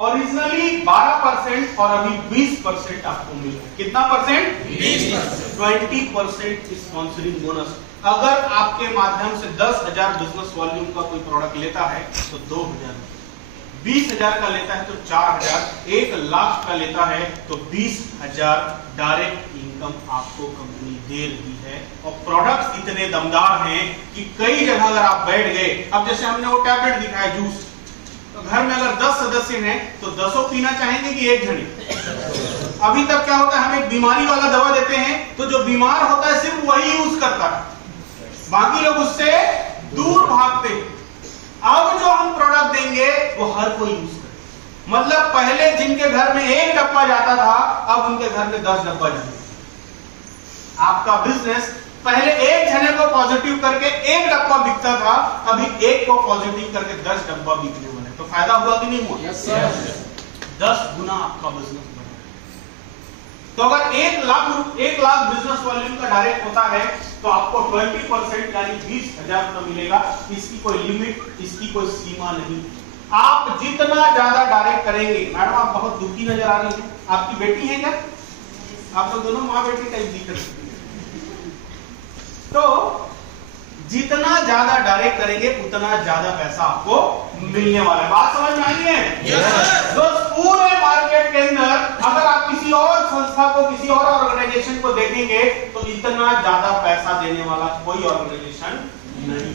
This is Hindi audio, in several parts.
ओरिजिनली 12% और अभी 20% आपको मिल रहा है। कितना परसेंट? 20%। 20% sponsoring bonus. अगर आपके माध्यम से 10,000 बिजनेस वॉल्यूम का कोई प्रोडक्ट लेता है तो 2,000, 20,000 का लेता है तो 4,000, 1 लाख का लेता है तो 20,000 डायरेक्ट इनकम आपको कंपनी दे रही है। और प्रोडक्ट्स इतने दमदार हैं कि कई जगह अगर आप बैठ गए, अब जैसे हमने वो टैबलेट दिखाया जूस, तो घर में अगर 10 सदस्य हैं तो 10 पीना चाहेंगे कि एक जने? अभी तक क्या होता है, हम एक बीमारी वाला दवा देते हैं तो जो बीमार होता है सिर्फ वही यूज करता है, बाकी लोग उससे दूर भागते हैं। अब जो हम प्रोडक्ट देंगे वो हर कोई यूज करे। मतलब पहले जिनके घर में 1 डब्बा जाता था, अब उनके घर में 10 डब्बा जाता। आपका बिजनेस पहले एक जने को पॉजिटिव करके 1 डब्बा बिकता था, अभी 1 को पॉजिटिव करके 10 डब्बा बिकने वाला है। तो फायदा हुआ कि नहीं हुआ? Yes sir. 10 गुना आपका बिजनेस बढ़ा। तो अगर 1 लाख बिजनेस वॉल्यूम का डायरेक्ट होता है तो आपको 20% यानी 20,000 रुपये मिलेगा। इसकी कोई लिमिट, इसकी कोई सीमा नहीं। आप जितना ज्यादा डायरेक्ट करेंगे, मैडम आप बहुत दुखी नजर आ रही हैं, आपकी बेटी है क्या? आप लोग दोनों माँ बेटी टाइप दिख रहे हैं। तो जितना ज्यादा डायरेक्ट करेंगे उतना ज्यादा पैसा आपको मिलने वाला है। बात समझ में आई है? तो पूरे मार्केट के अंदर अगर आप किसी और संस्था को, किसी और ऑर्गेनाइजेशन को देखेंगे तो इतना ज्यादा पैसा देने वाला कोई ऑर्गेनाइजेशन नहीं।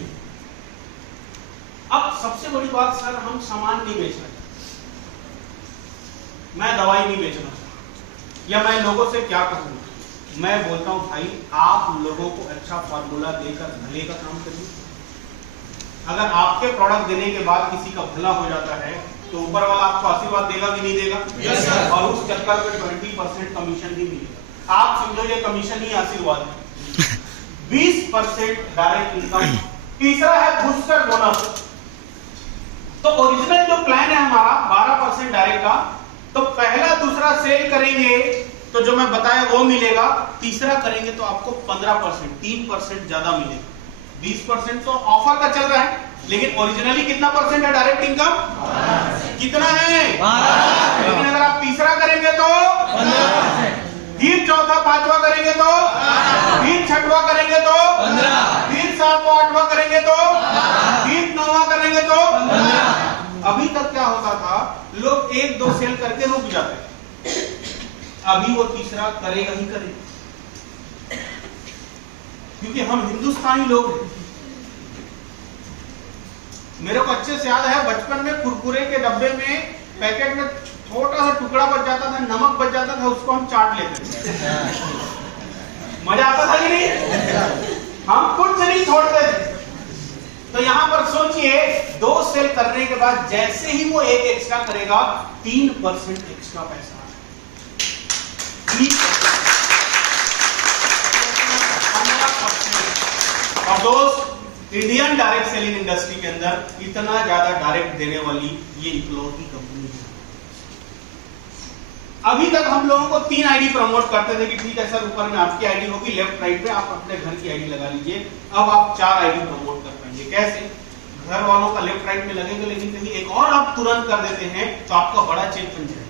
अब सबसे बड़ी बात, सर हम सामान नहीं बेचना चाहते, मैं दवाई नहीं बेचना चाहता, या मैं लोगों से क्या कहूँ, मैं बोलता हूं भाई आप लोगों को अच्छा फार्मूला देकर भले का काम करिए। अगर आपके प्रोडक्ट देने के बाद किसी का भला हो जाता है तो ऊपर वाला आपको आशीर्वाद देगा कि नहीं देगा? yes, sir। और उस चक्कर में 20% कमीशन भी मिलेगा। आप समझो ये कमीशन ही आशीर्वाद है। 20% डायरेक्ट इनकम। तीसरा है बूस्टर बोनस। तो ओरिजिनल जो प्लान है हमारा 12% डायरेक्ट का, तो पहला दूसरा सेल करेंगे तो जो मैं बताया वो मिलेगा, तीसरा करेंगे तो आपको 15%, 3% ज्यादा मिलेगा। 20% तो ऑफर का चल रहा है, लेकिन ओरिजिनली कितना परसेंट है डायरेक्ट इनकम? कितना है? 12। लेकिन अगर आप तीसरा करेंगे तो 15%, फिर चौथा पांचवा करेंगे तो 15, फिर छठवा करेंगे तो 15, फिर सातवां आठवां करेंगे तो 15, फिर नौवां करेंगे तो 15। अभी तक क्या होता था, लोग 1-2 सेल करके रुक जाते, अभी वो तीसरा करेगा ही करेगा, क्योंकि हम हिंदुस्तानी लोग हैं। मेरे को अच्छे से याद है बचपन में कुरकुरे के डब्बे में पैकेट में छोटा सा टुकड़ा बच जाता था, नमक बच जाता था, उसको हम चाट लेते थे। मजा आता था कि नहीं? हम कुछ नहीं छोड़ते थे। तो यहां पर सोचिए 2 सेल करने के बाद जैसे ही वो 1 एक्स्ट्रा करेगा 3% एक्स्ट्रा पैसा। और दोस्त, इंडियन डायरेक्ट सेलिंग इंडस्ट्री के अंदर इतना ज्यादा डायरेक्ट देने वाली ये इकलौती कंपनी है। अभी तक हम लोगों को 3 आईडी प्रमोट करते थे कि ठीक है सर, ऊपर में आपकी आईडी होगी, लेफ्ट राइट पे आप अपने घर की आईडी लगा लीजिए। अब आप 4 आईडी प्रमोट कर पाएंगे। कैसे? घर वालों का लेफ्ट राइट में लगेगा, लेकिन कहीं एक और आप तुरंत कर देते हैं तो आपका बड़ा चेक बन जाएगा।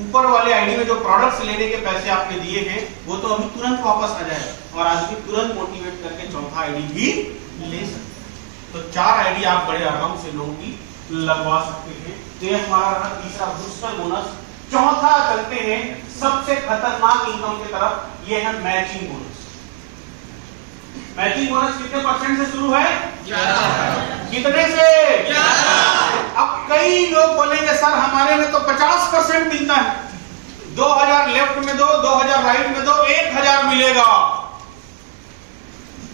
ऊपर वाले आईडी में जो प्रोडक्ट्स लेने के पैसे आपने दिए हैं वो तो अभी तुरंत वापस आ जाएगा, और आदमी तुरंत मोटिवेट करके चौथा आईडी भी ले सकते। तो 4 आईडी आप बड़े आराम से लोगों की लगवा सकते हैं। तो ये हमारा रहा तीसरा बूस्टर बोनस। चौथा चलते हैं सबसे खतरनाक इनकम की तरफ, ये है मैचिंग बोनस। मैचिंग बोनस कितने परसेंट से शुरू है? 11। कितने से? 11। अब कई लोग बोलेंगे सर हमारे में तो 50% मिलता है, 2000 लेफ्ट में दो, 2000 राइट में दो, 1000 मिलेगा।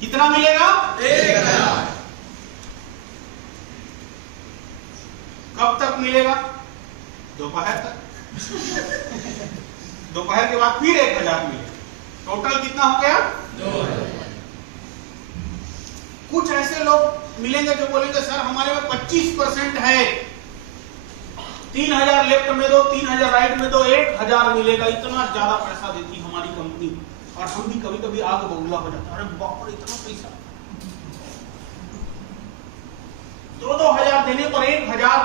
कितना मिलेगा? 1000। कब तक मिलेगा? दोपहर तक। दोपहर के बाद फिर 1000 मिलेगा। टोटल कितना हो गया? 2000। कुछ ऐसे लोग मिलेंगे जो बोलेंगे सर हमारे में 25% है, 3000 लेफ्ट में दो, 3000 राइट में दो, 1000 मिलेगा। इतना ज्यादा पैसा देती हमारी कंपनी, और हम भी कभी कभी आग बबूला हो जाता है, अरे बाप रे इतना पैसा। 2-2 हजार देने पर 1000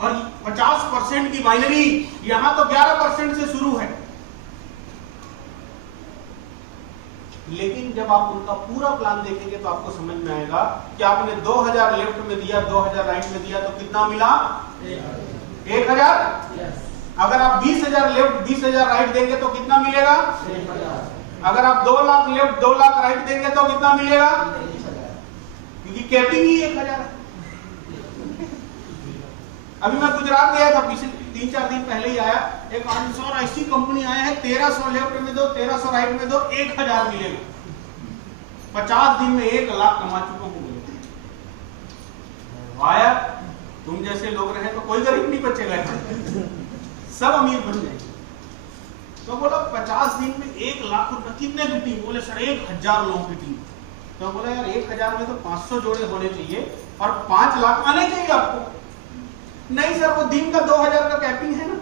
और 50% की बाइनरी, यहां तो 11% से शुरू है। लेकिन जब आप उनका पूरा प्लान देखेंगे तो आपको समझ में आएगा कि आपने 2000 लेफ्ट में दिया, 2000 राइट में दिया तो कितना मिला? 1000। अगर आप 20,000 लेफ्ट 20,000 राइट देंगे तो कितना मिलेगा? 1000। अगर आप 2 लाख लेफ्ट 2 लाख राइट देंगे तो कितना मिलेगा? क्योंकि कैपिंग ही 1000 है। अभी मैं गुजरात गया था, पिछले 3-4 दिन पहले ही आया। एक और ऐसी कंपनी आया है, 1300 लेफ्ट में दो, 1300 राइट में दो, 1000 मिलेगा। 50 दिन में 1 लाख कमा चुका हूं। वाया, तुम जैसे लोग रहे तो कोई गरीब नहीं बचेगा, सब अमीर बन जाएंगे। तो बोला 50 दिन में 1 लाख रुपए, कितने की टीम? बोले सर 1000 लोगों की टीम। तो बोला यार 1000 में तो 500 जोड़े होने चाहिए और 5 लाख आने चाहिए आपको। नहीं सर, वो दिन का 2000 का कैपिंग है ना।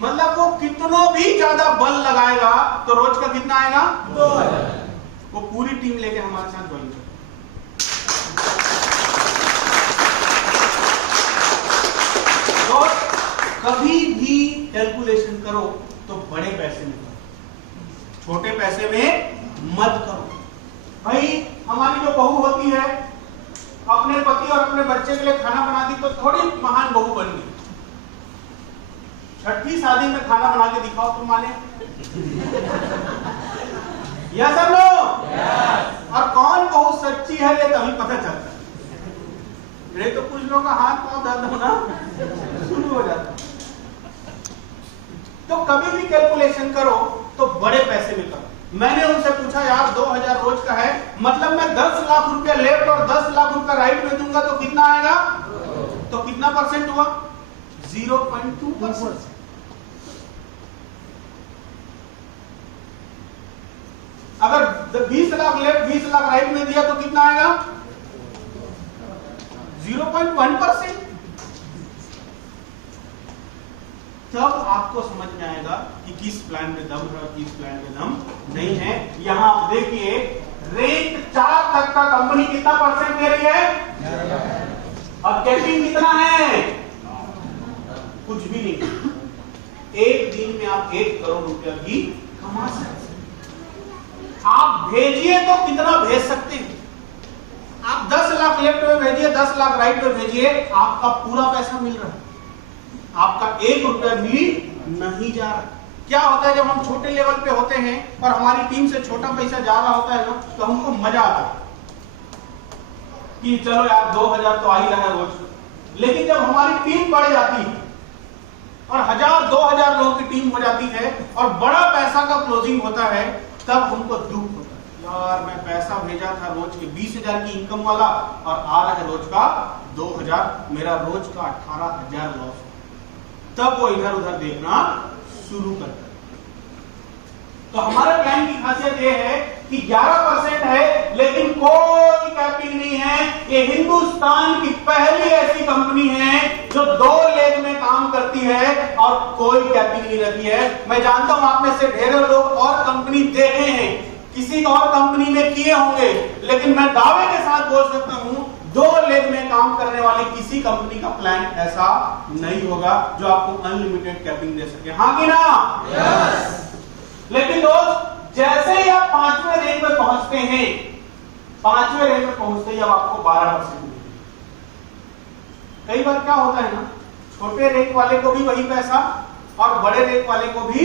मतलब वो कितना भी ज्यादा बल लगाएगा तो रोज का कितना आएगा? 2000। वो पूरी टीम लेके हमारे साथ ज्वाइन कर। तो कभी भी कैलकुलेशन करो तो बड़े पैसे में करो, छोटे पैसे में मत करो। भाई हमारी जो बहू होती है, अपने पति और अपने बच्चे के लिए खाना बनाती तो थोड़ी महान बहू बन गई। 6ठी शादी में खाना बना के दिखाओ तुम माने? यस और नो? और कौन बहू सच्ची है ये तभी पता चलता है। नहीं तो कुछ लोगों का हाथ पांव दर्द होना शुरू हो जाता है। तो कभी भी कैलकुलेशन करो तो बड़े पैसे में करो। मैंने उनसे पूछा यार 2000 रोज का है, मतलब मैं 10 लाख रुपया लेफ्ट और 10 लाख रुपया राइट में दूंगा तो कितना आएगा? तो कितना परसेंट हुआ? 0.2%। अगर 20 लाख लेफ्ट 20 लाख राइट में दिया तो कितना आएगा? 0.1%। तब आपको समझ में आएगा कि किस प्लान में दम है और किस प्लान में दम नहीं है। यहां आप देखिए, रेट 4 तक का कंपनी कितना परसेंट दे रही है और कैपिंग कितना है? कुछ भी नहीं। एक दिन में आप 1 करोड़ रुपया भी कमा सकते हैं। आप भेजिए तो कितना भेज सकते हैं? आप 10 लाख लेफ्ट में भेजिए, 10 लाख राइट में भेजिए, आपका पूरा पैसा मिल रहा है, आपका 1 रुपया भी नहीं जा रहा। क्या होता है जब हम छोटे लेवल पे होते हैं और हमारी टीम से छोटा पैसा जा रहा होता है ना, तो हमको मजा आता है कि चलो यार 2000 तो आ ही रहा है रोज। लेकिन जब हमारी टीम बढ़ जाती है और 1000-2000 लोगों की टीम हो जाती है और बड़ा पैसा का क्लोजिंग होता है, तब हमको दुख होता है, यार मैं पैसा भेजा था रोज के 20,000 की इनकम वाला और आ रहा है रोज का 2000, मेरा रोज का 18,000 लॉस। तब वो इधर उधर देखना शुरू करता है। तो हमारे प्लान की खासियत ये है कि 11% है लेकिन कोई कैपिंग नहीं है। ये हिंदुस्तान की पहली ऐसी कंपनी है जो 2 लेग में काम करती है और कोई कैपिंग नहीं रखी है। मैं जानता हूं आप में से ढेरों लोग और कंपनी देखे हैं, किसी और कंपनी में किए होंगे, लेकिन मैं दावे के साथ बोल सकता हूं 2 लेग में काम करने वाली किसी कंपनी का प्लान ऐसा नहीं होगा जो आपको अनलिमिटेड कैपिंग दे सके। हाँ कि ना? यस। लेकिन दोस्त, जैसे ही आप 5वें रेंज में पहुंचते हैं, 5वें रेंज में पहुंचते ही अब आपको 12% मिलेगा। कई बार क्या होता है ना, छोटे रेंज वाले को भी वही पैसा और बड़े रेंज वाले को भी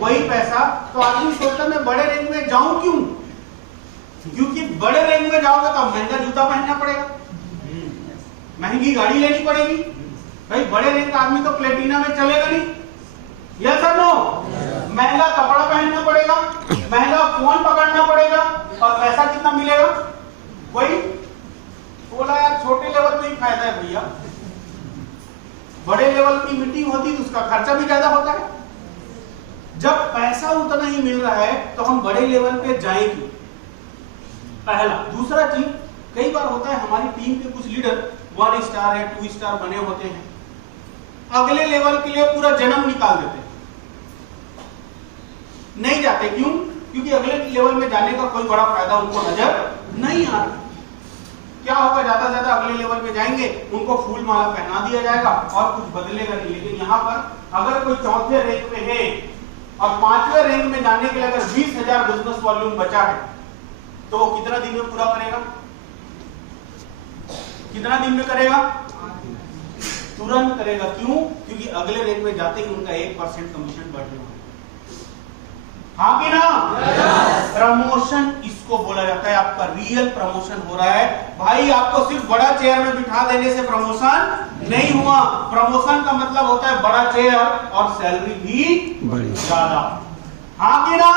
वही पैसा, तो आदमी सोचता है मैं बड़े रेंज में जाऊं क्यों? क्योंकि बड़े रेंज में जाओगे तो महंगा जूता पहनना पड़ेगा, महंगी गाड़ी लेनी पड़ेगी। भाई बड़े रेंज का आदमी तो प्लेटिना में चलेगा नहीं, यस और नो? महंगा कपड़ा पहनना पड़ेगा, महंगा फोन पकड़ना पड़ेगा और पैसा कितना मिलेगा? वही बोला यार छोटे लेवल पे ही फायदा है भैया, बड़े लेवल की मीटिंग होती तो उसका खर्चा भी ज्यादा होता है। जब पैसा उतना ही मिल रहा है तो हम बड़े लेवल पे जाएंगे, पहला। दूसरा चीज, कई बार होता है हमारी टीम के कुछ लीडर 1 स्टार या 2 स्टार बने होते हैं, अगले लेवल के लिए पूरा जन्म निकाल देते हैं, नहीं जाते। क्यों? क्योंकि अगले लेवल में जाने का कोई बड़ा फायदा उनको नजर नहीं आ रहा। क्या होगा, ज्यादा ज्यादा अगले लेवल पे जाएंगे, उनको फूल माला पहना दिया जाएगा और कुछ बदलेगा नहीं। लेकिन यहाँ पर अगर कोई चौथे रैंक में है और 5वें रैंक में जाने के लिए अगर 20,000 बिजनेस वॉल्यूम बचा है तो वो कितना दिन में पूरा करेगा? कितना दिन में करेगा? तुरंत करेगा। क्यों? क्योंकि अगले रैंक में जाते ही उनका 1% कमीशन बढ़ने वाला है। हाँ कि ना? प्रमोशन इसको बोला जाता है, आपका रियल प्रमोशन हो रहा है। भाई आपको सिर्फ बड़ा चेयर में बिठा देने से प्रमोशन नहीं हुआ। प्रमोशन का मतलब होता है बड़ा चेयर और सैलरी भी ज्यादा। हाँ कि ना?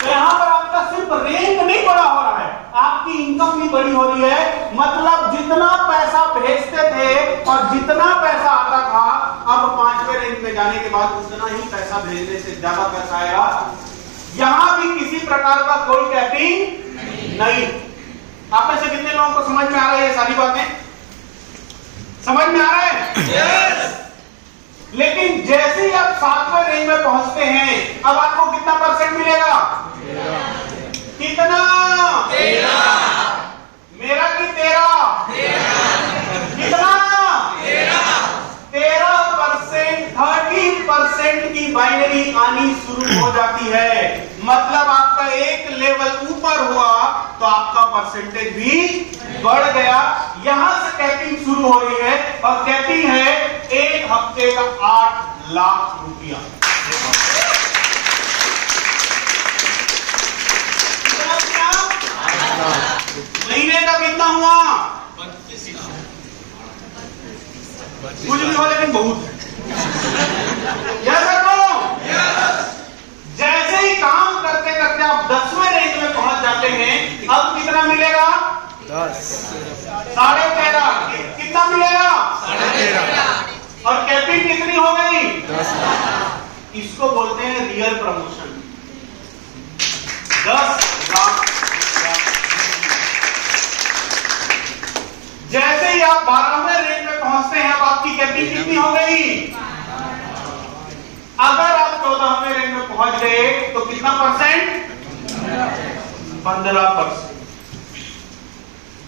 तो यहाँ पर आपका सिर्फ रैंक नहीं बड़ा हो रहा है, आपकी इनकम भी बड़ी हो रही है। मतलब जितना पैसा भेजते थे और जितना पैसा आता था, अब 5वें रैंक में जाने के बाद उतना ही पैसा भेजने से ज्यादा पैसा आएगा। यहां भी किसी प्रकार का कोई कैपिंग नहीं। आप में से कितने लोगों को समझ में आ रहा है ये सारी बातें? समझ में आ रहा है? yes! लेकिन जैसे ही आप 7वें रैंक में पहुंचते हैं, अब आपको कितना परसेंट मिलेगा? कितना? 13। मेरा की 13? कितना? 13%, 30% की बाइनरी आनी शुरू हो जाती है। मतलब आपका एक लेवल ऊपर हुआ तो आपका परसेंटेज भी बढ़ गया। यहां से कैपिंग शुरू हो रही है और कैपिंग है एक हफ्ते का 8 लाख रुपया। महीने का कितना हुआ? 25 लाख। कुछ भी हो लेकिन बहुत है। जैसे ही काम करते करते आप 10वें रैंक में पहुंच जाते हैं, अब कितना मिलेगा? 10। 13.5। कितना मिलेगा? 13.5। और कैपिंग कितनी हो गई? 10 लाख। इसको बोलते हैं रियल प्रमोशन। 10 लाख। जैसे ही आप 12वें रैंक में पहुंचते हैं, अब आपकी कैपिंग कितनी हो गई? अगर आप 14वें रैंक में पहुंच गए तो कितना परसेंट? 15%।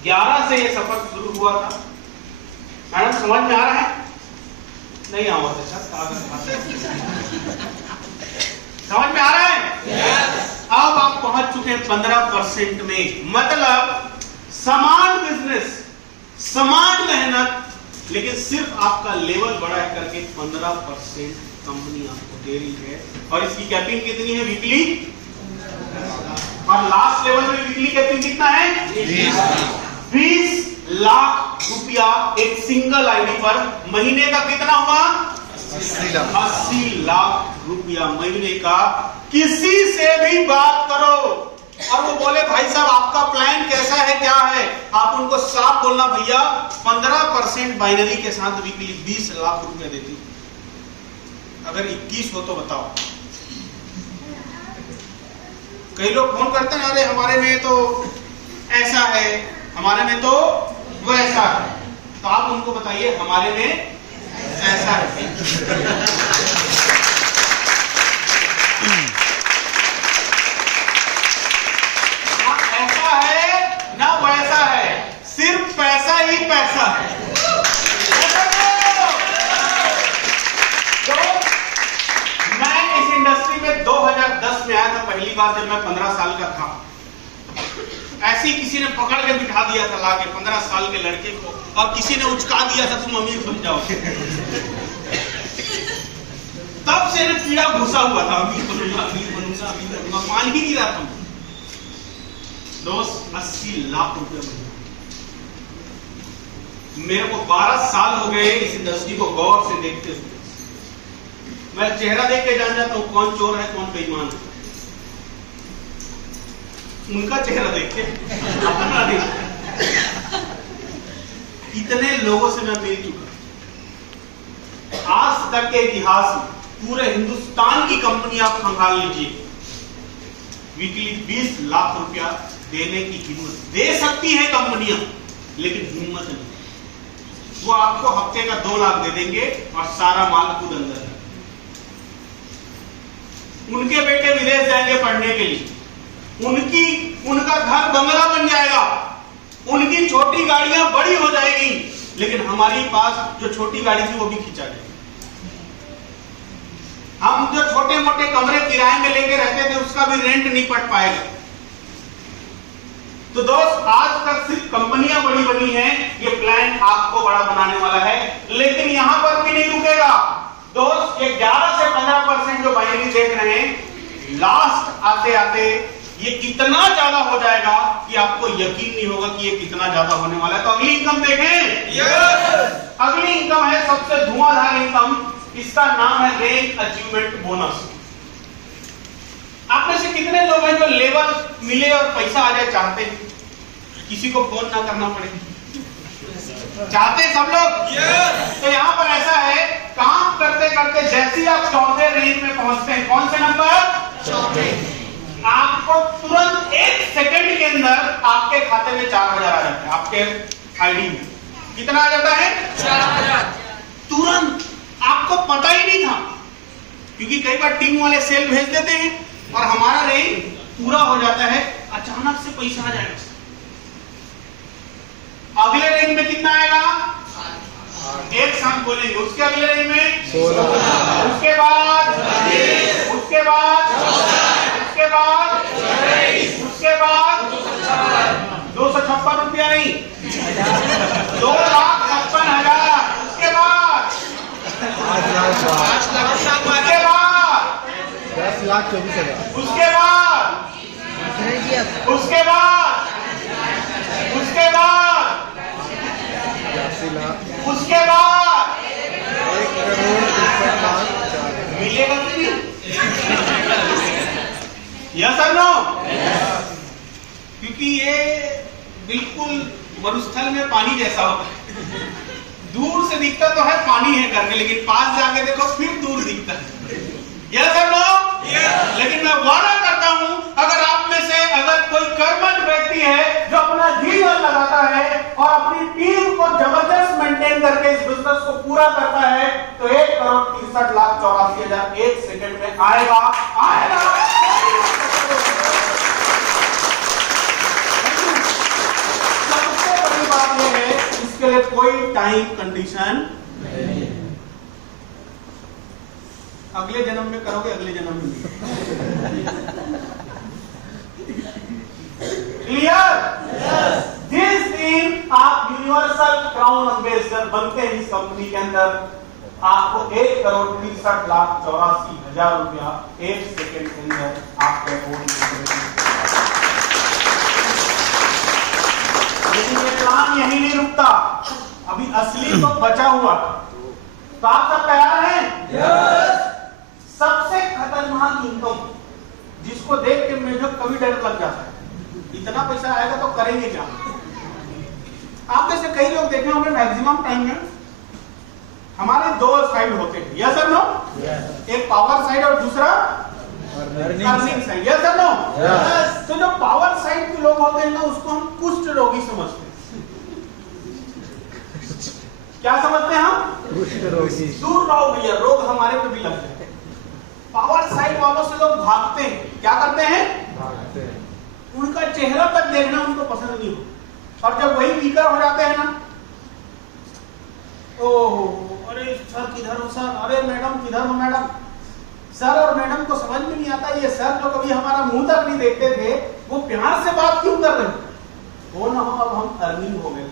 11 से ये सफर शुरू हुआ था। मैडम समझ में आ रहा है? नहीं आवा समझ में आ रहा है? अब आप पहुंच चुके हैं 15% में। मतलब समान बिजनेस, समान मेहनत, लेकिन सिर्फ आपका लेवल बड़ा करके 15% कंपनी आपको दे रही है। और इसकी कैपिंग कितनी है? वीकली। और लास्ट लेवल में वीकली कैपिंग कितना है? 20 लाख रुपया एक सिंगल आईडी पर। महीने का कितना हुआ? 80 लाख रुपया महीने का। किसी से भी बात करो और वो बोले भाई साहब आपका प्लान कैसा है, क्या है, आप उनको साफ बोलना भैया 15% बाइनरी के साथ वीकली 20 लाख रुपया देती। अगर 21 हो तो बताओ। कई लोग फोन करते हैं, अरे हमारे में तो ऐसा है, हमारे में तो वैसा है। तो आप उनको बताइए हमारे में ऐसा है। ऐसा है ना वैसा है, सिर्फ पैसा ही पैसा है। तो मैं इस इंडस्ट्री में 2010 में आया था पहली बार, जब मैं 15 साल का था। ऐसे ही किसी ने पकड़ के बिठा दिया था लाके 15 साल के लड़के को, और किसी ने उचका दिया था तुम अमीर बन जाओ। तब से ना कीड़ा घुसा हुआ था, अमीर बनूंगा अमीर बनूंगा अमीर बनूंगा, मान ही नहीं रहा था। दोस्त 80 लाख रुपए महीना। मेरे को 12 साल हो गए इस इंडस्ट्री को गौर से देखते हुए। मैं चेहरा देख के जान जाता हूं कौन चोर है कौन बेईमान है। उनका चेहरा देख के अपना देख। इतने लोगों से मैं मिल चुका। आज तक के इतिहास में पूरे हिंदुस्तान की कंपनी आप खंगाल लीजिए, वीकली 20 लाख रुपया देने की हिम्मत दे सकती है कंपनियां, लेकिन हिम्मत नहीं। वो आपको हफ्ते का 2 लाख दे देंगे और सारा माल खुद अंदर है। उनके बेटे विदेश जाएंगे पढ़ने के लिए, उनका घर बंगला बन जाएगा, उनकी छोटी गाड़ियां बड़ी हो जाएगी, लेकिन हमारी पास जो छोटी गाड़ी थी वो भी खींचा जाएगी। हम जो छोटे मोटे कमरे किराए में लेके रहते थे उसका भी रेंट नहीं पट पाएगा। तो दोस्त, आज तक सिर्फ कंपनियां बड़ी बनी हैं, ये प्लान आपको बड़ा बनाने वाला है, लेकिन यहां पर भी नहीं रुकेगा दोस्त। ये 11 से 15% जो बाइनरी देख रहे हैं, लास्ट आते आते ये इतना ज्यादा हो जाएगा कि आपको यकीन नहीं होगा कि ये कितना ज्यादा होने वाला है। तो अगली इनकम देखें। अगली इनकम है सबसे धुआंधार इनकम, इसका नाम है रेंज अचीवमेंट बोनस। आप में से कितने लोग हैं जो लेवल मिले और पैसा आ जाए चाहते हैं, किसी को फोन ना करना पड़े, चाहते हैं सब लोग? तो यहां पर ऐसा है, काम करते करते जैसे ही आप चौथे रेंज में पहुंचते हैं, कौन से नंबर? चौथे। आपको तुरंत 1 सेकंड के अंदर आपके खाते में 4000 आ जाते हैं। आपके आईडी में कितना आ जाता है? 4000। तुरंत, आपको पता ही नहीं था, क्योंकि कई बार टीम वाले सेल भेज देते हैं और हमारा रेंज पूरा हो जाता है, अचानक से पैसा आ जाएगा। अगले रेंज में कितना आएगा? एक साथ बोलेंगे। उसके अगले रेंज में 16, उसके बाद 20, उसके बाद 256 रुपया नहीं, 2,56,000। उसके बाद 10,24,000। उसके बाद उसके बाद उसके बाद उसके बाद 1,63,00,000 मिलेगा कि नहीं? यस और नो? क्योंकि ये बिल्कुल मरुस्थल में पानी जैसा होता है। दूर से दिखता तो है पानी है करके, लेकिन पास जाके देखो फिर दूर दिखता है। यस और नो? लेकिन मैं वादा करता हूं, अगर आप में से अगर कोई कर्मठ व्यक्ति है जो अपना जीवन लगाता है और अपनी टीम को जबरदस्त मेंटेन करके इस बिजनेस को पूरा करता है, तो 1,63,84,000 1 सेकंड में आएगा। सबसे बड़ी बात यह है, इसके लिए कोई टाइम कंडीशन नहीं। अगले जन्म में करोगे, अगले जन्म में क्लियर? जिस दिन आप यूनिवर्सल क्राउन एम्बेसडर बनते हैं इस कंपनी के अंदर, आपको 1,63,84,000 रुपया 1 सेकंड के अंदर आपके अकाउंट में। लेकिन ये प्लान यही नहीं रुकता, अभी असली तो बचा हुआ। तो आप सब तैयार हैं? सबसे खतरनाक इनकम, जिसको देख के मुझे कभी डर लग जाता है, इतना पैसा आएगा तो करेंगे क्या? आप में से कई लोग देखे होंगे, मैक्सिमम टाइम में हमारे 2 साइड होते हैं। यस और नो? एक पावर साइड और दूसरा अर्निंग साइड। यस और नो? तो जो पावर साइड के लोग होते हैं ना, उसको हम कुष्ठ रोगी समझते हैं। क्या समझते हैं हम? कुष्ठ रोगी। दूर रहो भैया, रोग हमारे पे भी लग जाते हैं। पावर साइड वालों से लोग भागते हैं। क्या करते हैं? भागते हैं। उनका चेहरा तक देखना उनको पसंद नहीं हो, और जब वही वीकर हो जाते हैं ना, ओहो, अरे सर किधर हो सर, अरे मैडम किधर हो मैडम। सर और मैडम को समझ में नहीं आता, ये सर जो कभी हमारा मुंह तक नहीं देखते थे, वो प्यार से बात क्यों कर रहे हो ना, अब हम अर्निंग हो गए।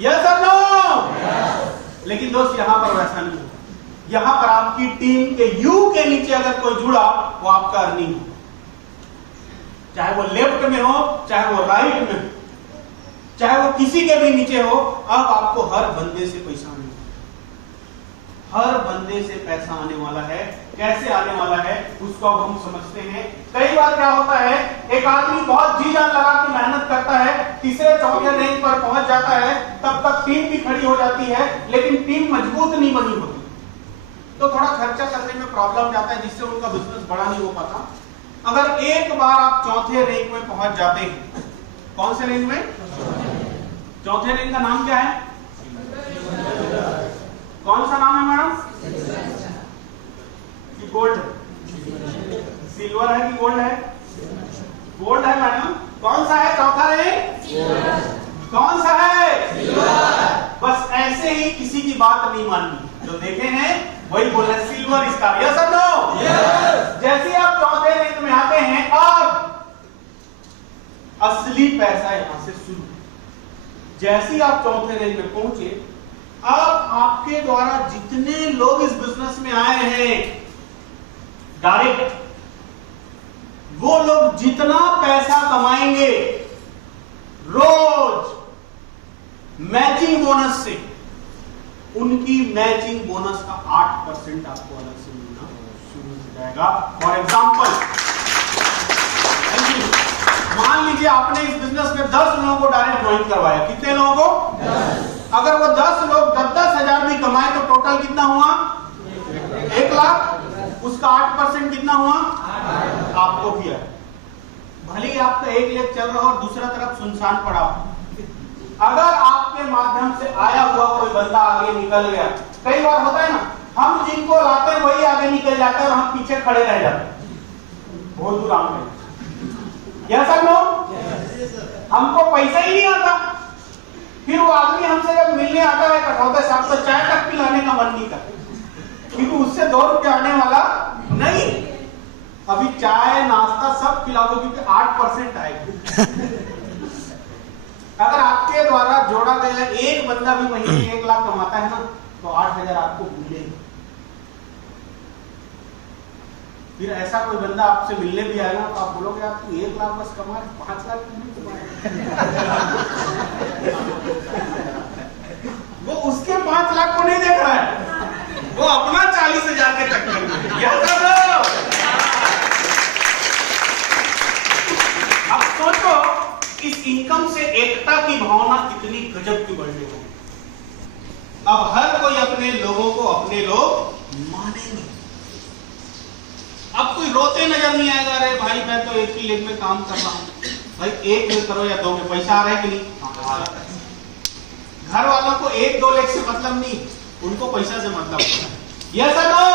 यस और नो? लेकिन दोस्त, यहां पर वैसा नहीं हो। यहां पर आपकी टीम के यू के नीचे अगर कोई जुड़ा, वो आपका अर्निंग हो, चाहे वो लेफ्ट में हो, चाहे वो राइट में हो, चाहे वो किसी के भी नीचे हो। अब आपको हर बंदे से पैसा आने वाला है, हर बंदे से पैसा आने वाला है। कैसे आने वाला है उसको अब हम समझते हैं। कई बार क्या होता है, एक आदमी बहुत जी जान लगा के मेहनत करता है, तीसरे चौथे रेंज पर पहुंच जाता है, तब तक टीम भी खड़ी हो जाती है, लेकिन टीम मजबूत नहीं बनी होती, तो थोड़ा खर्चा करने में प्रॉब्लम जाता है, जिससे उनका बिजनेस बड़ा नहीं हो पाता। अगर एक बार आप चौथे रेंज में पहुंच जाते हैं, कौन से रेंज में? चौथे रेंज का नाम क्या है? कौन सा नाम है मैडम? गोल्ड। सिल्वर है कि गोल्ड है? गोल्ड है मैडम। कौन सा है चौथा रैंक? कौन सा है? बस ऐसे ही किसी की बात नहीं माननी, जो देखे हैं वही बोल रहे सिल्वर स्टार। यस और नो? जैसे आप चौथे रैंक में आते हैं, अब असली पैसा यहां से शुरू। जैसे ही आप चौथे रैंक में पहुंचे, अब आपके द्वारा जितने लोग इस बिजनेस में आए हैं डायरेक्ट, वो लोग जितना पैसा कमाएंगे रोज मैचिंग बोनस से, उनकी मैचिंग बोनस का 8% आपको अलग से मिलना शुरू हो जाएगा। फॉर एग्जाम्पल, मान लीजिए आपने इस बिजनेस में 10 लोगों को डायरेक्ट ज्वाइन करवाया। कितने लोगों को? 10। अगर वो 10 लोग 10-10 हजार भी कमाए तो टोटल कितना हुआ? 1 लाख। उसका 8% कितना हुआ? आपको भी है। भले ही आपका 1 लाख चल रहा हो और दूसरा तरफ सुनसान पड़ा हो, अगर आपके माध्यम से आया हुआ कोई बंदा आगे निकल गया, कई बार होता है ना, हम जिनको लाते हैं वही आगे निकल जाते हैं और हम पीछे खड़े रह जाते हैं बहुत दूर आगे। यस और नो? हमको पैसा ही नहीं आता, फिर वो आदमी हमसे जब मिलने आता है कटौते साहब, तो चाय तक पिलाने का मन नहीं करता, क्योंकि उससे 2 रुपये आने वाला नहीं। अभी चाय नाश्ता सब खिलाओगे क्योंकि 8% आएगा। अगर आपके द्वारा जोड़ा गया एक बंदा भी महीने 1 लाख कमाता है ना, तो 8,000 आपको मिलेगा। फिर ऐसा कोई बंदा आपसे मिलने भी आएगा तो आप बोलोगे आप तो 1 लाख बस कमा रहे, 5 लाख नहीं कमाए। वो उसके 5 लाख को नहीं देख रहा है, वो अपना 40,000 के चक्कर में। अब सोचो इस इनकम से एकता की भावना कितनी गजब की बढ़ने वाली। अब हर कोई अपने लोगों को अपने लोग मानेंगे। अब कोई रोते नजर नहीं आएगा, अरे भाई मैं तो एक ही लेग में काम कर रहा हूं। भाई 1 में करो या 2 में, पैसा आ रहा है कि नहीं? आ रहा है। घर वालों को 1-2 लाख से मतलब नहीं, उनको पैसा से मतलब होता है। यस और नो?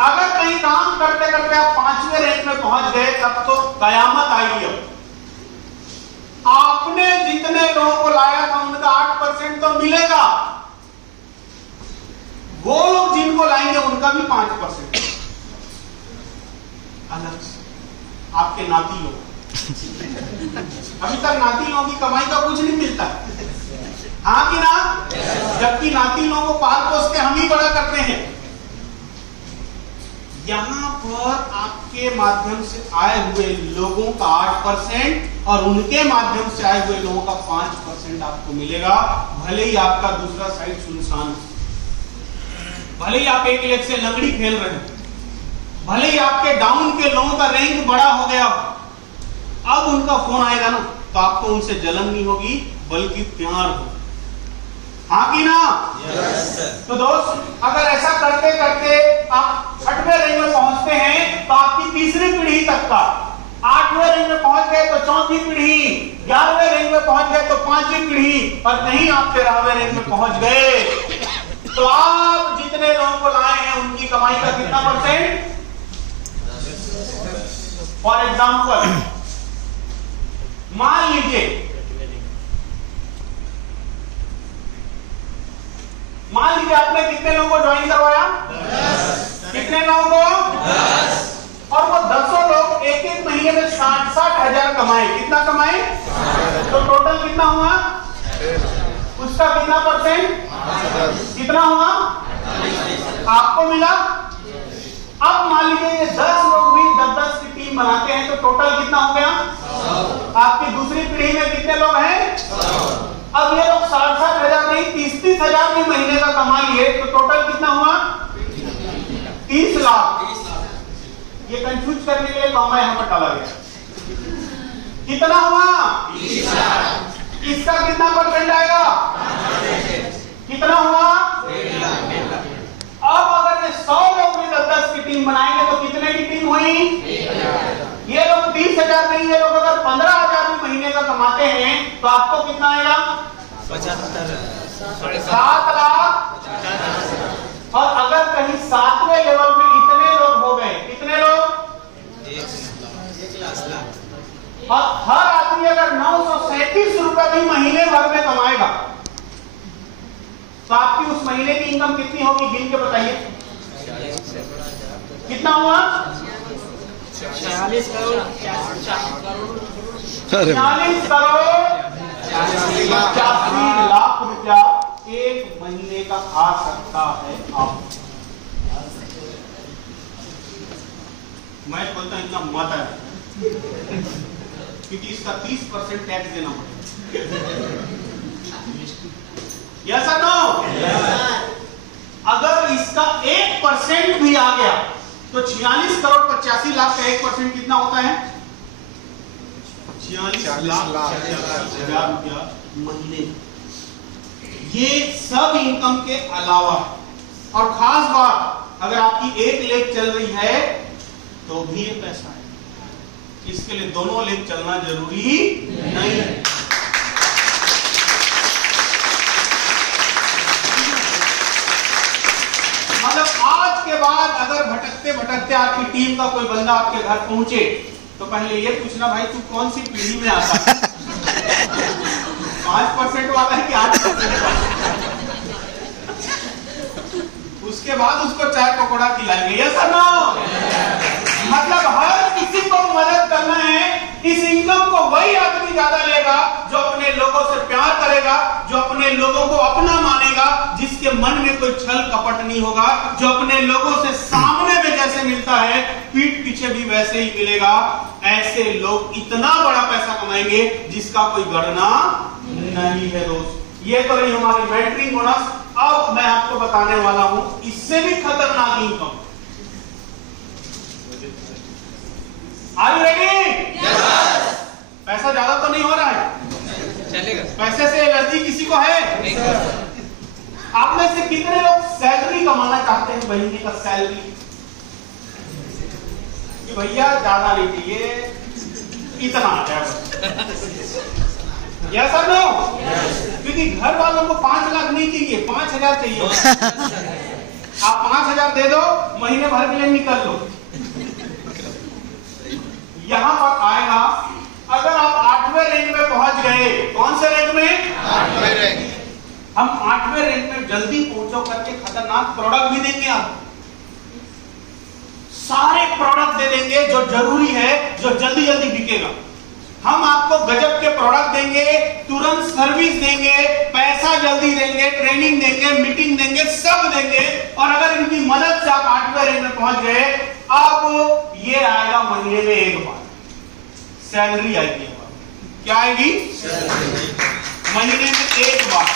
अगर कहीं काम करते करते आप 5वें रैंक में पहुंच गए, तब तो कयामत आई। अब आपने जितने लोगों को लाया था उनका 8% तो मिलेगा, वो लोग जिनको लाएंगे उनका भी 5% अलग से। आपके नाती लोग, अभी तक नाती लोगों की कमाई का कुछ नहीं मिलता, हाँ कि ना? जबकि नाती लोगों को पाल पोस के हम ही बड़ा करते हैं। यहां पर आपके माध्यम से आए हुए लोगों का 8% और उनके माध्यम से आए हुए लोगों का 5% आपको मिलेगा। भले ही आपका दूसरा साइड सुनसान, भले ही आप 1 लाख से लंगड़ी खेल रहे हैं, भले ही आपके डाउन के लोगों का रैंक बड़ा हो गया, अब उनका फोन आएगा ना तो आपको उनसे जलन नहीं होगी बल्कि प्यार होगा, हाँ कि ना? तो दोस्त, अगर ऐसा करते करते आप 6वें रैंक में पहुंचते हैं तो आपकी तीसरी पीढ़ी तक का, 8वें रैंक में पहुंच गए तो 4थी पीढ़ी, 11वें रैंक में पहुंच गए तो 5वीं पीढ़ी, और नहीं आप 13वें रैंक में पहुंच गए तो आप जितने लोगों को लाए हैं उनकी कमाई का कितना %? फॉर एग्जाम्पल, मान लीजिए आपने कितने लोगों को ज्वाइन करवाया? 10। कितने लोगों को? 10। और वो 10 लोग एक महीने में 60 हजार कमाए। कितना कमाए? तो टोटल कितना हुआ? उसका कितना %? कितना हुआ? आपको मिला। अब मान लीजिए ये 10 लोग भी 10-10 की टीम बनाते हैं तो टोटल कितना हो गया? आपकी दूसरी पीढ़ी में कितने लोग हैं? अब ये लोग 60 हजार नहीं 30 हजार भी महीने का कमा लिए तो टोटल कितना हुआ? 30 लाख। ये कंफ्यूज करने के लिए कॉमा यहां पर डाला गया। कितना हुआ? 30 लाख। इसका कितना % आएगा? कितना हुआ? 1.5 लाख। अब अगर 100 लोग भी 10-10 की टीम बनाएंगे तो कितने की टीम हुई? 1 लाख। ये लोग 30 हजार नहीं, ये लोग अगर 15 हजार भी महीने का कमाते हैं तो आपको कितना आएगा? 7 लाख। और अगर कहीं 7वें लेवल में इतने लोग हो गए, कितने लोग? और हर आदमी अगर 937 रुपए भी महीने भर में कमाएगा तो आपकी उस महीने की इनकम कितनी होगी, गिन के बताइए। कितना हुआ? 46 करोड़ 40 करोड़ 85 लाख रुपया एक महीने का आ सकता है आप। मैं बोलता हूं इतना मत है क्योंकि इसका 30% टैक्स देना पड़ेगा। यस और नो? अगर इसका 1% भी आ गया तो 46 करोड़ 85 लाख का 1% कितना होता है? 46 लाख 50,000 रुपया महीने। ये सब इनकम के अलावा, और खास बात अगर आपकी एक लेग चल रही है तो भी ये पैसा है। इसके लिए दोनों लेग चलना जरूरी नहीं है। मतलब आज के बाद अगर भटकते भटकते आपकी टीम का कोई बंदा आपके घर पहुंचे तो पहले ये पूछना, भाई तू कौन सी पीढ़ी में आता है? 5% वाला है कि 8% वाला? उसके बाद उसको चाय पकौड़ा खिलाएंगे। यस और नो? मतलब हर किसी को मदद करना है। इस इनकम को वही आदमी ज्यादा लेगा जो अपने लोगों से प्यार करेगा, जो अपने लोगों को अपना मानेगा, जिसके मन में कोई छल कपट नहीं होगा, जो अपने लोगों से सामने में जैसे मिलता है पीठ पीछे भी वैसे ही मिलेगा। ऐसे लोग इतना बड़ा पैसा कमाएंगे जिसका कोई गणना नहीं है दोस्त। ये तो रही हमारी मेंटरिंग बोनस। अब मैं आपको बताने वाला हूं इससे भी खतरनाक इनकम। Are you ready? पैसा ज्यादा तो नहीं हो रहा है? चलेगा। पैसे से एलर्जी किसी को है? नहीं। आप में से कितने लोग सैलरी कमाना चाहते हैं, महीने का सैलरी? कि भैया ज्यादा नहीं चाहिए, इतना आ जाए। यस और नो? क्योंकि घर वालों को 5 लाख नहीं चाहिए, 5,000 चाहिए। आप 5,000 दे दो, महीने भर के लिए निकल लो। यहां पर आएगा अगर आप 8वें रैंक में पहुंच गए। कौन से रैंक में? 8वें रैंक। हम 8वें रैंक में जल्दी पहुंचो करके खतरनाक प्रोडक्ट भी देंगे। आप सारे प्रोडक्ट दे देंगे जो जरूरी है, जो जल्दी जल्दी बिकेगा। हम आपको गजब के प्रोडक्ट देंगे, तुरंत सर्विस देंगे, पैसा जल्दी देंगे, ट्रेनिंग देंगे, मीटिंग देंगे, सब देंगे। और अगर इनकी मदद से आप 8वें रैंक में पहुंच गए, अब ये आएगा महीने में एक बार सैलरी आएगी। क्या आएगी? महीने में एक बार।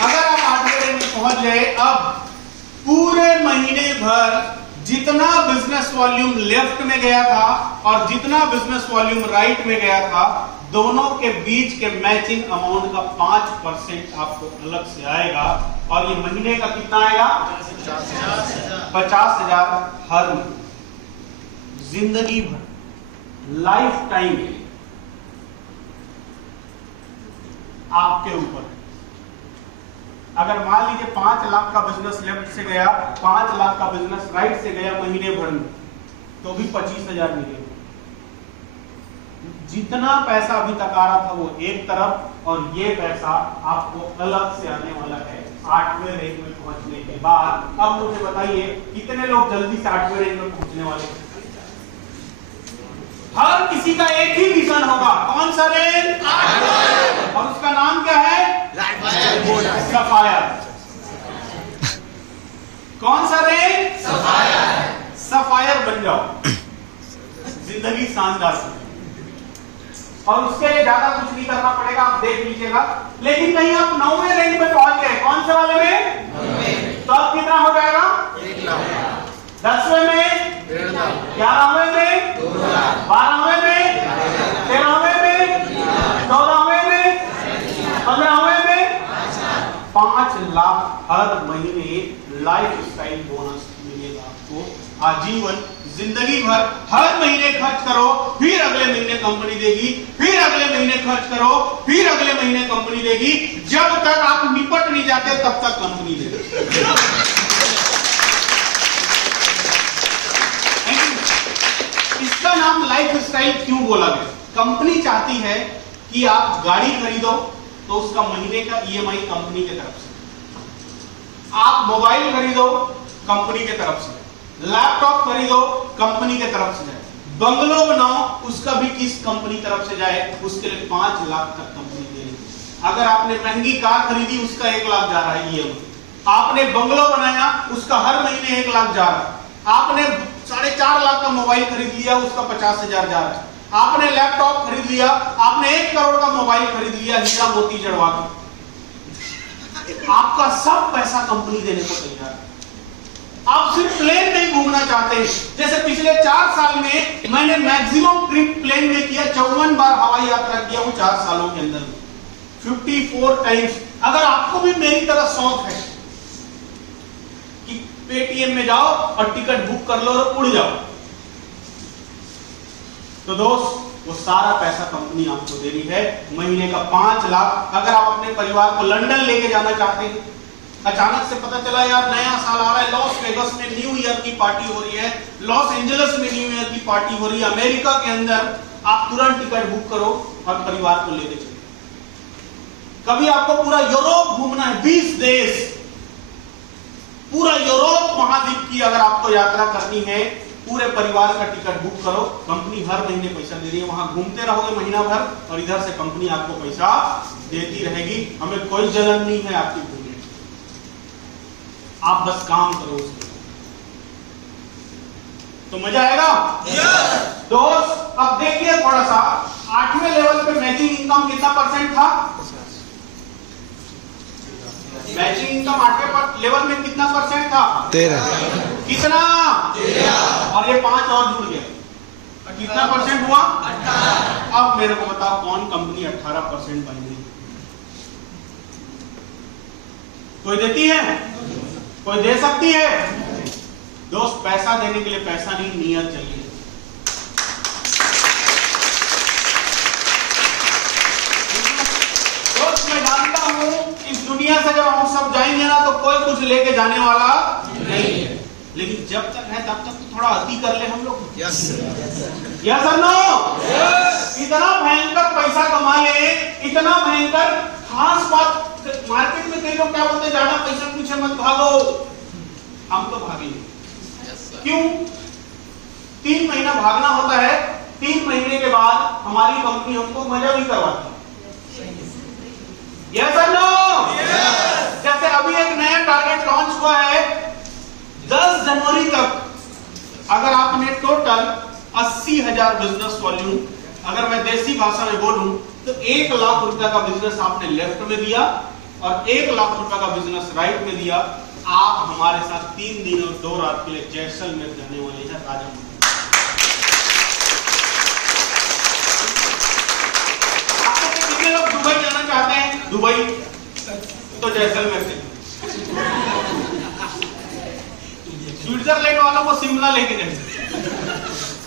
अगर आप 8वें रैंक में पहुंच गए, अब पूरे महीने भर जितना बिजनेस वॉल्यूम लेफ्ट में गया था और जितना बिजनेस वॉल्यूम राइट में गया था, दोनों के बीच के मैचिंग अमाउंट का 5% आपको अलग से आएगा। और ये महीने का कितना आएगा? 50,000 हर महीने, जिंदगी भर, लाइफ टाइम आपके ऊपर। अगर मान लीजिए 5 लाख का बिजनेस लेफ्ट से गया, 5 लाख का बिजनेस राइट से गया महीने भर में, तो भी 25,000 मिलेगा। जितना पैसा अभी तक आ रहा था वो एक तरफ, और ये पैसा आपको अलग से आने वाला है 8वें रैंक में पहुंचने के बाद। अब मुझे बताइए कितने लोग जल्दी से 8वें रैंक में पहुंचने वाले हैं? हर किसी का एक ही विजन होगा। कौन सा रैंक? 8वां। और उसका नाम क्या है? सफायर। कौन सा रैंक? सफायर। सफायर बन जाओ, जिंदगी शानदार। और उसके लिए ज्यादा कुछ नहीं करना पड़ेगा, आप देख लीजिएगा। लेकिन कहीं आप 9वें रैंक में पहुंच गए, कौन से वाले में? 9वें। तो अब कितना हो जाएगा? 1 लाख। 10वें में 1.5 लाख, 11वें में 2 लाख, 12वें में 13वें में 14वें में 15वें में 5 लाख हर महीने लाइफ स्टाइल बोनस मिलेगा आपको। आजीवन, जिंदगी भर, हर महीने खर्च करो, फिर अगले महीने कंपनी देगी, फिर अगले महीने खर्च करो, फिर अगले महीने कंपनी देगी। जब तक आप निपट नहीं जाते तब तक कंपनी देगी। नाम लाइफस्टाइल क्यों बोला गया? कंपनी चाहती है कि आप गाड़ी खरीदो तो उसका महीने का ईएमआई कंपनी की तरफ से, आप मोबाइल खरीदो कंपनी की तरफ से, लैपटॉप खरीदो कंपनी की तरफ से जाए, बंगलो बनाओ उसका भी किस कंपनी तरफ से जाए, उसके लिए 5 लाख तक कंपनी दे रही है। अगर आपने महंगी कार खरीदी उसका 1 लाख जा रहा है ईएमआई, आपने बंगलो बनाया उसका हर महीने 1 लाख जा रहा है, आपने 4.5 लाख का मोबाइल खरीद लिया उसका 50,000 जा रहा है, आपने लैपटॉप खरीद लिया, आपने 1 करोड़ का मोबाइल खरीद लिया हीरा मोती जड़वा के, आपका सब पैसा कंपनी देने को तैयार है। आप सिर्फ प्लेन नहीं घूमना चाहते, जैसे पिछले 4 साल में मैंने मैक्सिमम ट्रिप प्लेन में किया, 54 बार हवाई यात्रा किया हूं 4 सालों के अंदर, 54 टाइम्स। अगर आपको भी मेरी तरह शौक है कि पेटीएम में जाओ और टिकट बुक कर लो और उड़ जाओ, तो दोस्त वो सारा पैसा कंपनी आपको दे रही है, महीने का 5 लाख। अगर आप अपने परिवार को लंदन लेके जाना चाहते हैं, अचानक से पता चला यार नया साल आ रहा है, लॉस वेगस में न्यू ईयर की पार्टी हो रही है, लॉस एंजलिस में न्यू ईयर की पार्टी हो रही है, अमेरिका के अंदर, आप तुरंत टिकट बुक करो और परिवार को लेके चलो। कभी आपको पूरा यूरोप घूमना है, 20 देश, पूरा यूरोप महाद्वीप की अगर आपको यात्रा करनी है, पूरे परिवार का टिकट बुक करो, कंपनी हर महीने पैसा दे रही है, वहां घूमते रहोगे महीना भर और इधर से कंपनी आपको पैसा देती रहेगी। हमें कोई जलन नहीं है आपकी भूमि, आप बस काम करो उसके, तो मजा आएगा। दोस्त अब देखिए थोड़ा सा 8वें लेवल पे मैचिंग इनकम कितना परसेंट था? मैचिंग इनकम 8वें लेवल में कितना परसेंट था? 13। कितना? 13। और ये 5 और जुड़ गया, कितना परसेंट हुआ? 18। अब मेरे को बताओ कौन कंपनी 18% बनेगी? कोई देती है? कोई दे सकती है? दोस्त पैसा देने के लिए पैसा नहीं, नियत चाहिए। दोस्त मैं जानता हूं इस दुनिया से जब हम सब जाएंगे ना तो कोई कुछ लेके जाने वाला नहीं है, लेकिन जब तक है तब तक तो थोड़ा अति कर ले हम लोग। Yes sir no? इतना भयंकर पैसा कमा ले, इतना भयंकर। खास बात, मार्केट में कई लोग क्या बोलते हैं, ज्यादा पैसा पीछे मत भागो, हम तो भागेंगे। क्यों? 3 महीना भागना होता है, 3 महीने के बाद हमारी कंपनी हमको मजा भी करवाती है। Yes sir no? जैसे अभी एक नया टारगेट लॉन्च हुआ है, 10 जनवरी तक अगर आपने टोटल 80,000 बिजनेस वॉल्यूम, अगर मैं देसी भाषा में बोलूं तो 1 लाख रुपए का बिजनेस आपने लेफ्ट में दिया और 1 लाख रुपए का बिजनेस राइट में दिया, आप हमारे साथ 3 दिन और 2 रात के लिए जैसलमेर जाने वाले हैं, राजा महल। कितने लोग दुबई जाना चाहते हैं? दुबई तो जैसलमेर से, स्विट्जरलैंड वालों को शिमला लेके जाएंगे,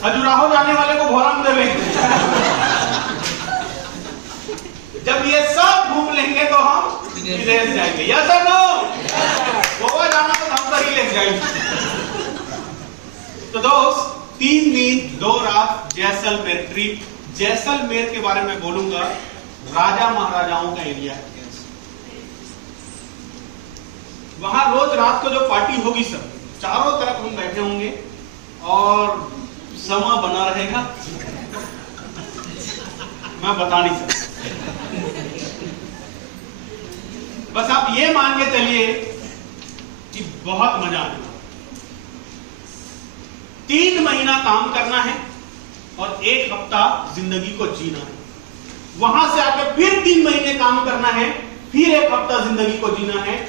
खजुराहो जाने वाले को भोरम देवे। जब ये सब घूम लेंगे तो हम विदेश जाएंगे। Yes sir no? गोवा जाना तो हम कर ही ले जाएंगे। तो दोस्त 3 दिन 2 रात जैसलमेर ट्रिप। जैसलमेर के बारे में बोलूंगा, राजा महाराजाओं का एरिया है, वहां रोज रात को जो पार्टी होगी सब, चारों तरफ हम बैठे होंगे और समा बना रहेगा, मैं बता नहीं सकता। बस आप ये मान के चलिए कि बहुत मजा आने वाला। 3 महीना काम करना है और 1 हफ्ता जिंदगी को जीना है। वहां से आके फिर 3 महीने काम करना है, फिर 1 हफ्ता जिंदगी को जीना है।